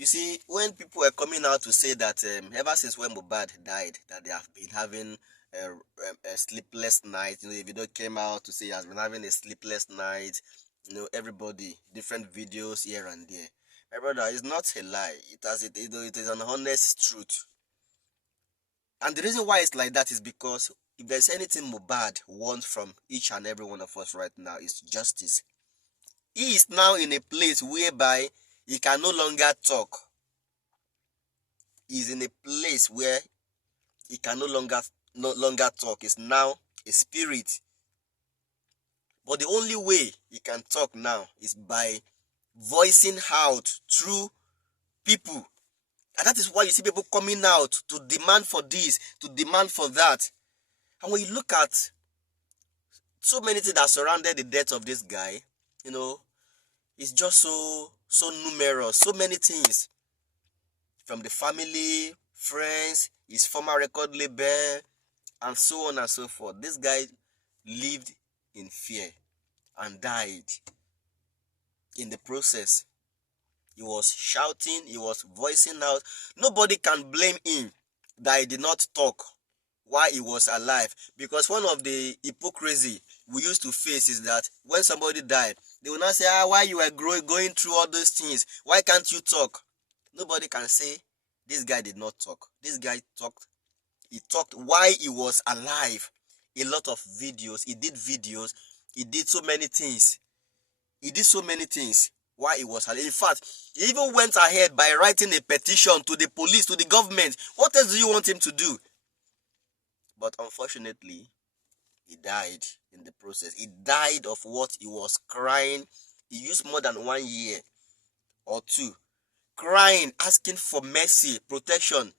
You see, when people were coming out to say that ever since when Mohbad died, that they have been having a sleepless night. If you don't came out to say he has been having a sleepless night, everybody different videos here and there. My brother, it's not a lie. It is an honest truth. And the reason why it's like that is because if there's anything Mohbad wants from each and every one of us right now, is justice. He is now in a place whereby he can no longer talk. He is in a place where he can no longer talk. He's now a spirit. But the only way he can talk now is by voicing out through people. And that is why you see people coming out to demand for this, to demand for that. And when you look at so many things that surrounded the death of this guy, it's just so numerous. So many things. From the family, friends, his former record label, and so on and so forth. This guy lived in fear and died in the process. He was shouting, he was voicing out. Nobody can blame him that he did not talk while he was alive, because one of the hypocrisy we used to face is that when somebody died, they will not say, why you were going through all those things, why can't you talk? Nobody can say this guy did not talk. This guy talked. He talked while he was alive. A lot of videos. He did videos. He did so many things. While he was alive. In fact, he even went ahead by writing a petition to the police, to the government. What else do you want him to do? But unfortunately, he died in the process. He died of what he was crying. He used more than 1 year or 2 crying, asking for mercy, protection.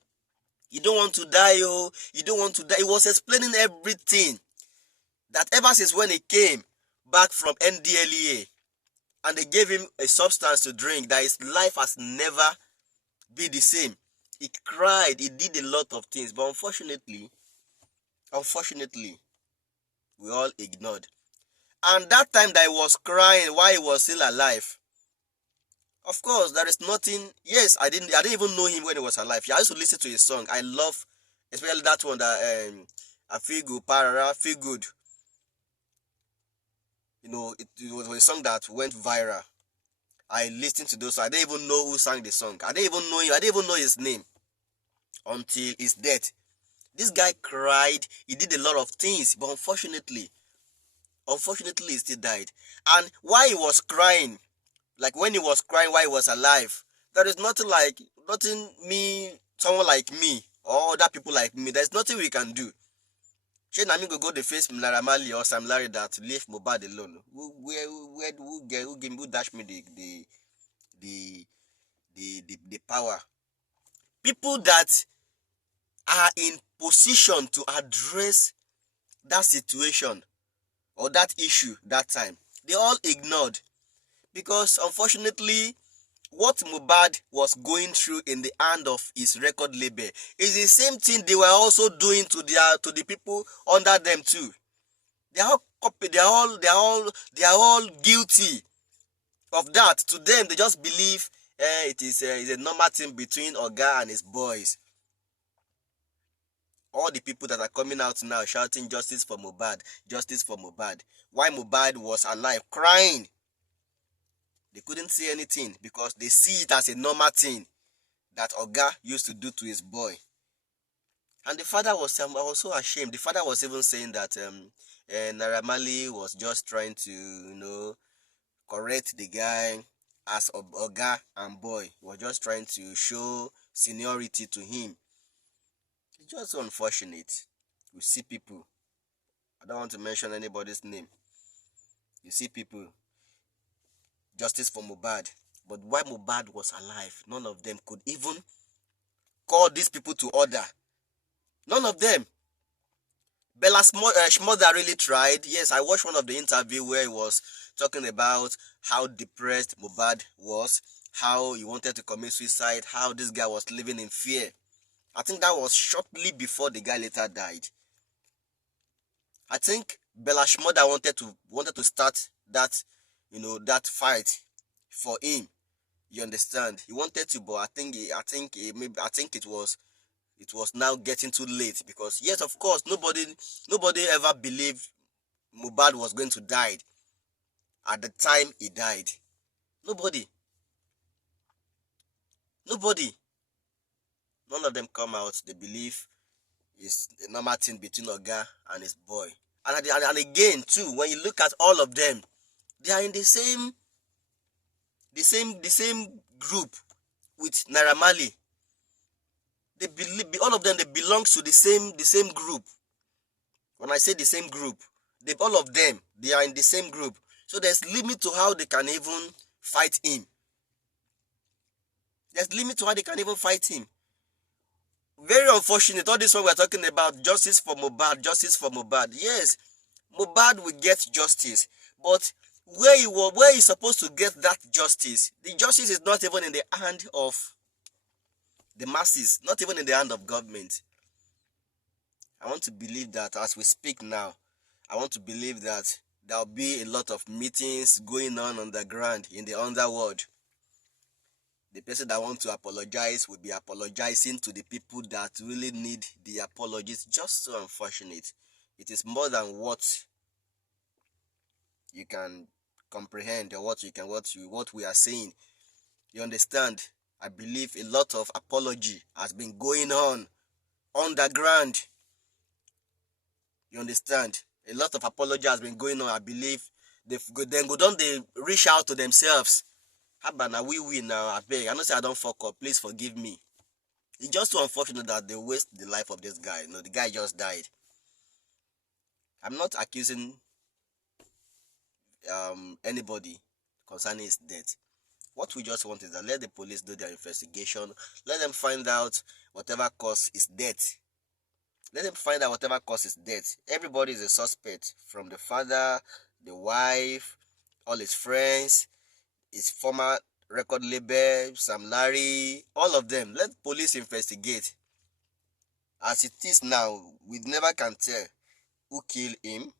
You don't want to die, oh. You don't want to die. He was explaining everything. That ever since when he came back from NDLEA and they gave him a substance to drink, that his life has never been the same. He cried. He did a lot of things. But unfortunately, we all ignored. And that time that he was crying while he was still alive, of course, there is nothing. Yes, I didn't even know him when he was alive. I used to listen to his song. I love, especially that one that I feel good, parara, feel good. It was a song that went viral. I listened to those. I didn't even know who sang the song. I didn't even know him. I didn't even know his name until his death. This guy cried. He did a lot of things, but unfortunately, he still died. And while he was crying, like when he was crying while he was alive, there is someone like me, or other people like me, there's nothing we can do. Shey na me go the face Naira Marley or Sam Larry that leave Mohbad alone. Who dash me the power? People that are in position to address that situation or that issue that time, they all ignored. Because unfortunately, what Mohbad was going through in the hand of his record label is the same thing they were also doing to the people under them too. They are all guilty of that. To them, they just believe it is a normal thing between Oga and his boys. All the people that are coming out now shouting justice for Mohbad, justice for Mohbad, while Mohbad was alive crying, they couldn't say anything because they see it as a normal thing that Oga used to do to his boy. And the father was so ashamed. The father was even saying that Naira Marley was just trying to, correct the guy as Oga and boy. He was just trying to show seniority to him. It's just so unfortunate. You see people, I don't want to mention anybody's name. You see people, justice for Mohbad. But while Mohbad was alive, none of them could even call these people to order. None of them. Bella Shmurda really tried. Yes, I watched one of the interview where he was talking about how depressed Mohbad was, how he wanted to commit suicide, how this guy was living in fear. I think that was shortly before the guy later died. I think Bella Shmurda wanted to start that, that fight for him. You understand? He wanted to, but I think it was now getting too late, because yes, of course, nobody ever believed Mohbad was going to die at the time he died. Nobody. Nobody. None of them come out. They believe it's a normal thing between Oga and his boy. And again, too, when you look at all of them, they are in the same group with Naira Marley. They believe, all of them, they belong to the same group. When I say the same group, all of them, they are in the same group. So there's limit to how they can even fight him. There's limit to how they can even fight him. Very unfortunate. All this one we're talking about, justice for Mohbad, justice for Mohbad. Yes, Mohbad will get justice, but where he's supposed to get that justice, the justice is not even in the hand of the masses, not even in the hand of government. I want to believe that as we speak now, I want to believe that there'll be a lot of meetings going on the ground, in the underworld. The person that wants to apologize will be apologizing to the people that really need the apologies. Just so unfortunate. It is more than what you can comprehend, or what we are saying. You understand? I believe a lot of apology has been going on underground. You understand? A lot of apology has been going on. I believe they reach out to themselves. How about now we now? I beg. I know say I don't fuck up. Please forgive me. It's just so unfortunate that they waste the life of this guy. The guy just died. I'm not accusing anybody concerning his death. What we just want is that let the police do their investigation. Let them find out whatever caused his death. Let them find out whatever caused his death. Everybody is a suspect, from the father, the wife, all his friends, his former record label, Sam Larry, all of them. Let police investigate. As it is now, we never can tell who killed him.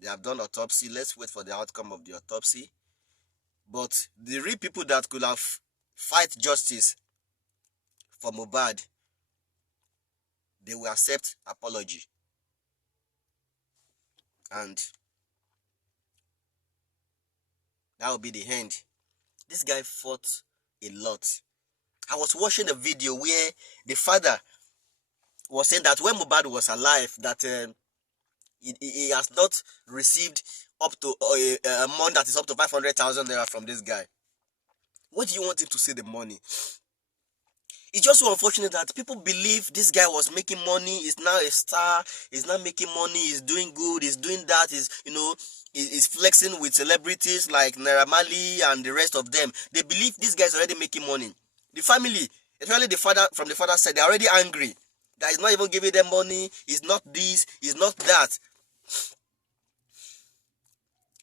They have done autopsy. Let's wait for the outcome of the autopsy. But the real people that could have fight justice for Mohbad, they will accept apology. And that will be the end. This guy fought a lot. I was watching a video where the father was saying that when Mohbad was alive, that he has not received up to a amount that is up to 500,000 naira from this guy. What do you want him to say the money? It's just so unfortunate that people believe this guy was making money, he's now a star, he's not making money, he's doing good, he's doing that, he's flexing with celebrities like Naira Marley and the rest of them. They believe this guy is already making money. The family, especially the father, from the father's side, they're already angry that he's not even giving them money, he's not this, he's not that.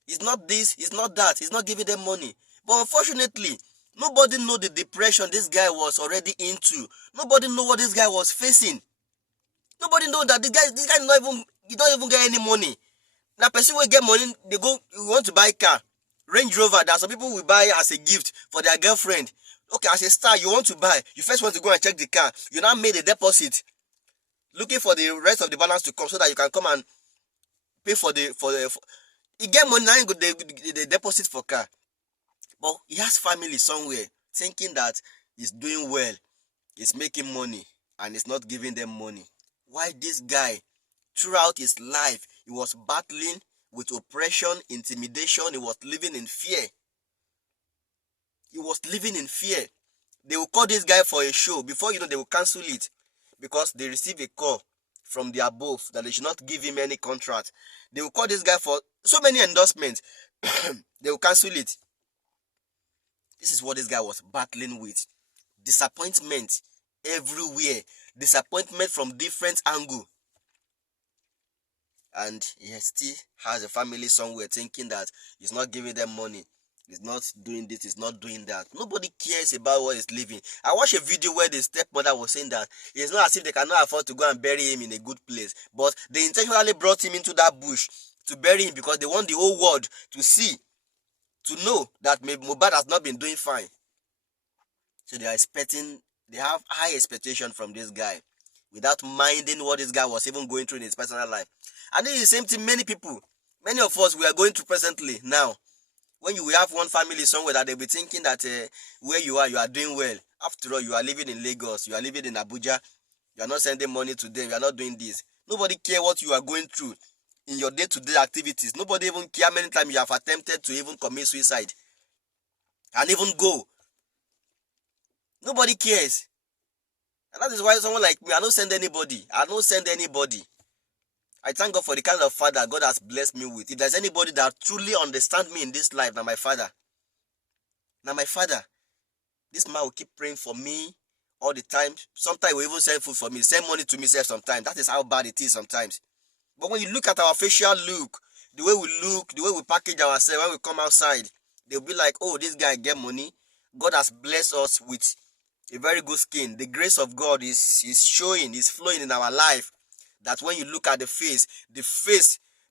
He's not this, he's not that, he's not giving them money. But unfortunately, nobody know the depression this guy was already into. Nobody know what this guy was facing. Nobody know that this guy he don't even get any money. Now person will get money, you want to buy car, Range Rover, that some people will buy as a gift for their girlfriend. Okay, as a star, you want to buy, you first want to go and check the car. You now made a deposit, looking for the rest of the balance to come so that you can come and pay for you get money, now you go the deposit for car. But he has family somewhere thinking that he's doing well, he's making money, and he's not giving them money. Why this guy, throughout his life, he was battling with oppression, intimidation, he was living in fear. He was living in fear. They will call this guy for a show. Before you know, they will cancel it because they receive a call from the above that they should not give him any contract. They will call this guy for so many endorsements. They will cancel it. This is what this guy was battling with. Disappointment everywhere. Disappointment from different angles. And he still has a family somewhere thinking that he's not giving them money. He's not doing this, he's not doing that. Nobody cares about what he's living. I watched a video where the stepmother was saying that it's not as if they cannot afford to go and bury him in a good place. But they intentionally brought him into that bush to bury him because they want the whole world to see, to know that Mohbad has not been doing fine. So they are expecting, they have high expectation from this guy without minding what this guy was even going through in his personal life. And this is the same thing many of us, we are going through presently now. When you have one family somewhere that they'll be thinking that where you are doing well. After all, you are living in Lagos, you are living in Abuja, you are not sending money to them, you are not doing this. Nobody care what you are going through in your day-to-day activities. Nobody even care many times you have attempted to even commit suicide and even go. Nobody cares. And that is why someone like me, I don't send anybody. I thank God for the kind of father God has blessed me with. If there's anybody that truly understands me in this life, now my father. This man will keep praying for me all the time. Sometimes he will even send food for me, send money to me sometimes. That is how bad it is sometimes. But when you look at our facial look, the way we package ourselves when we come outside, they'll be like, oh, this guy get money. God has blessed us with a very good skin. The grace of God is showing, is flowing in our life. That when you look at the face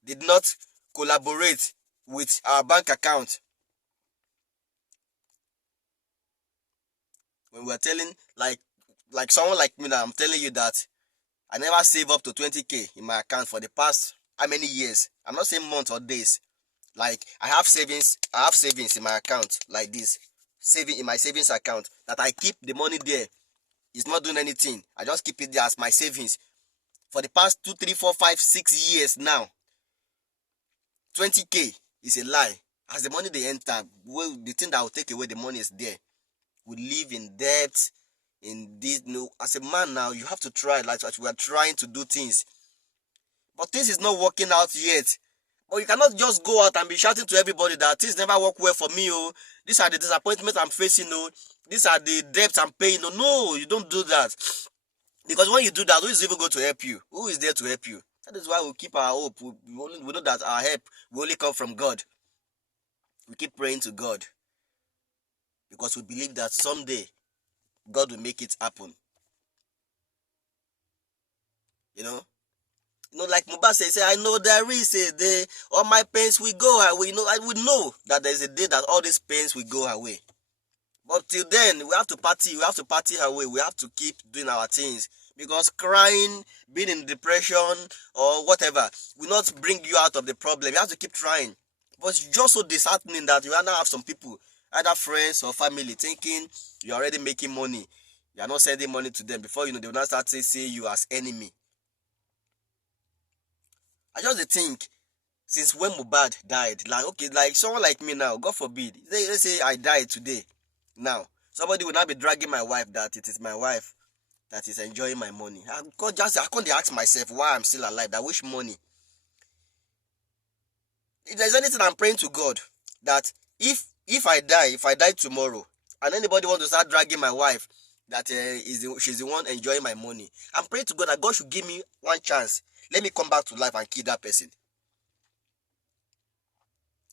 did not collaborate with our bank account. When we're telling, like someone like me now, I'm telling you that I never save up to 20k in my account for the past how many years? I'm not saying months or days. Like I have savings in my account like this. Saving in my savings account that I keep the money there. It's not doing anything. I just keep it there as my savings. For the past 2, 3, 4, 5, 6 years now, 20k is a lie. As the money they enter, well, the thing that will take away the money is there. We live in debt, in this. As a man now, you have to try. Like we are trying to do things, but things is not working out yet. But you cannot just go out and be shouting to everybody that things never work well for me. Oh, these are the disappointments I'm facing. Oh, these are the debts I'm paying. Oh, no, you don't do that. Because when you do that, who is even going to help you? Who is there to help you? That is why we keep our hope. We know that our help will only come from God. We keep praying to God. Because we believe that someday, God will make it happen. You know, like MOHBAD say, I know there is a day, all my pains will go away. I would know that there is a day that all these pains will go away. But till then, we have to party away. We have to keep doing our things. Because crying, being in depression, or whatever, will not bring you out of the problem. You have to keep trying. But it's just so disheartening that you now have some people, either friends or family, thinking you're already making money. You are not sending money to them. Before you know, they will not start seeing you as enemy. I just think, since when MOHBAD died, like someone like me now, God forbid, let's say I died today. Now, somebody will not be dragging my wife that it is my wife that is enjoying my money. I can't ask myself why I'm still alive, that which money. If there's anything, I'm praying to God that if I die tomorrow, and anybody want to start dragging my wife that she's the one enjoying my money, I'm praying to God that God should give me one chance. Let me come back to life and kill that person.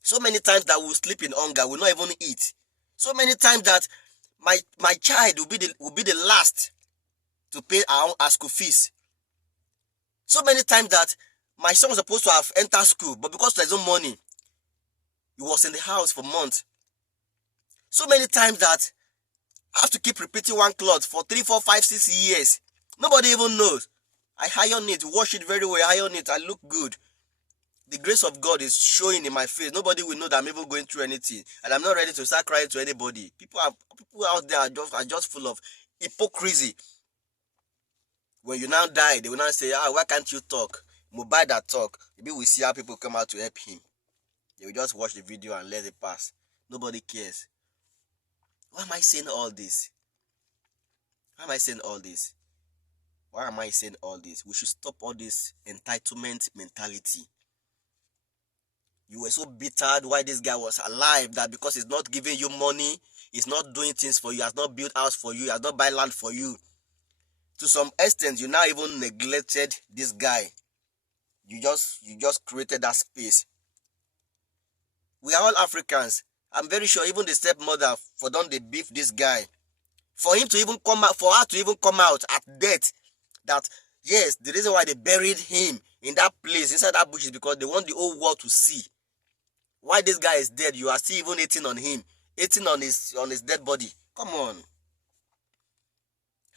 So many times that we'll sleep in hunger, we'll not even eat. So many times that my child will be the last to pay our school fees. So many times that my son was supposed to have entered school, but because there's no money, he was in the house for months. So many times that I have to keep repeating one cloth for 3, 4, 5, 6 years. Nobody even knows. I iron it, wash it very well, iron it, I look good. The grace of God is showing in my face. Nobody will know that I'm even going through anything. And I'm not ready to start crying to anybody. People out there are just full of hypocrisy. When you now die, they will now say, why can't you talk? MOHBAD that talk. Maybe we see how people come out to help him. They will just watch the video and let it pass. Nobody cares. Why am I saying all this? Why am I saying all this? Why am I saying all this? We should stop all this entitlement mentality. You were so bittered why this guy was alive, that because he's not giving you money, he's not doing things for you, he has not built house for you, he has not buy land for you. To some extent, you now even neglected this guy. You just created that space. We are all Africans. I'm very sure even the stepmother for done they beef this guy. For him to even come out, for her to even come out at death, that yes, the reason why they buried him in that place, inside that bush, is because they want the whole world to see. Why this guy is dead, you are still even eating on him, eating on his dead body. Come on.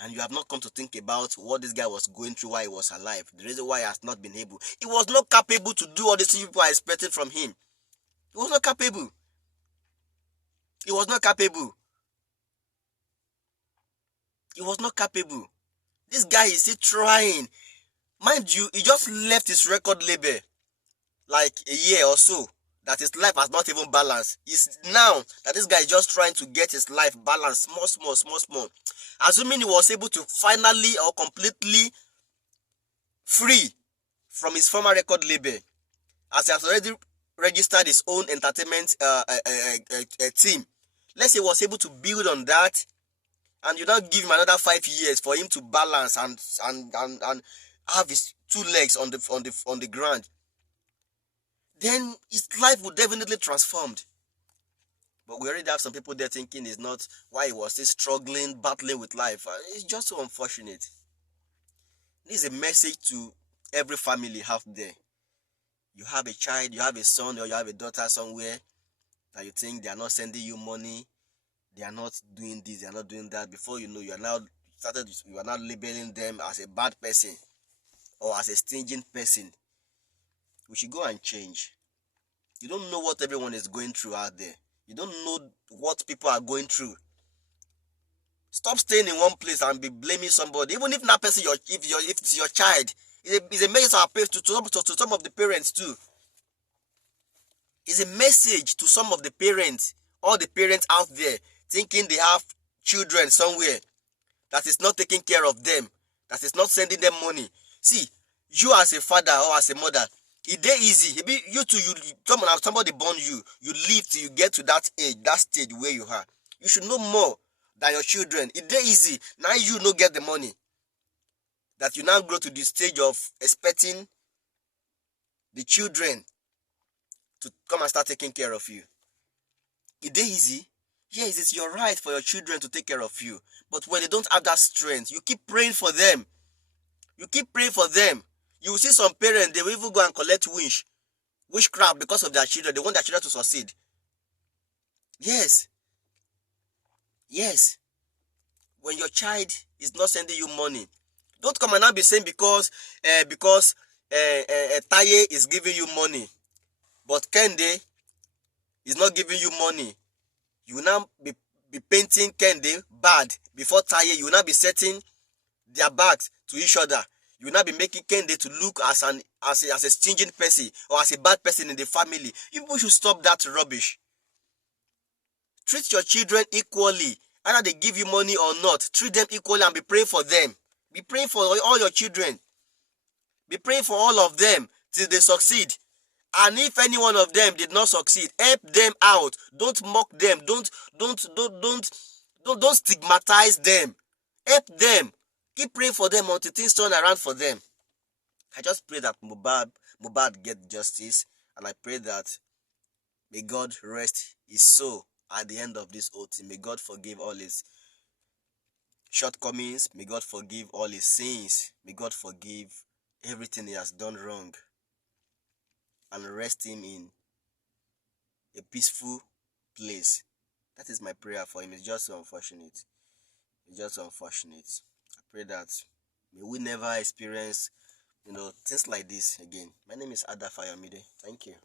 And you have not come to think about what this guy was going through while he was alive. The reason why he has not been able. He was not capable to do all the things people are expecting from him. He was not capable. He was not capable. He was not capable. This guy is still trying. Mind you, he just left his record label like a year or so. That his life has not even balanced. It's now that this guy is just trying to get his life balanced, small. Assuming he was able to finally or completely free from his former record label, as he has already registered his own entertainment team. Let's say he was able to build on that, and you now give him another 5 years for him to balance and have his two legs on the ground. Then his life would definitely transformed. But we already have some people there thinking it's not why he was still struggling, battling with life. It's just so unfortunate. This is a message to every family out there. You have a child, you have a son, or you have a daughter somewhere that you think they are not sending you money, they are not doing this, they are not doing that. Before you know, you are now labeling them as a bad person or as a stingy person. We should go and change. You don't know what everyone is going through out there. You don't know what people are going through. Stop staying in one place and be blaming somebody. Even if that person, if it's your child, it's a message to some of the parents too. It's a message to some of the parents, all the parents out there thinking they have children somewhere that is not taking care of them, that is not sending them money. See, you as a father or as a mother, it dey easy. Somebody born you, you live till you get to that age, that stage where you are. You should know more than your children. It dey easy. Now you no get the money. That you now grow to the stage of expecting the children to come and start taking care of you. It dey easy. Yes, it's your right for your children to take care of you. But when they don't have that strength, you keep praying for them. You keep praying for them. You will see some parents, they will even go and collect witchcraft because of their children. They want their children to succeed. Yes. When your child is not sending you money, don't come and now be saying because Taye is giving you money, but Kende is not giving you money. You will now be painting Kende bad before Taye. You will now be setting their backs to each other. You will not be making Kende to look as a stingy person or as a bad person in the family. You people should stop that rubbish. Treat your children equally. Either they give you money or not, treat them equally and be praying for them. Be praying for all your children. Be praying for all of them till they succeed. And if any one of them did not succeed, help them out. Don't mock them. Don't stigmatize them. Help them. Keep praying for them until things turn around for them. I just pray that MOHBAD get justice, and I pray that may God rest his soul at the end of this whole thing. May God forgive all his shortcomings. May God forgive all his sins. May God forgive everything he has done wrong, and rest him in a peaceful place. That is my prayer for him. It's just so unfortunate. I pray that may we never experience things like this again. My name is Ada Fayomide. Thank you.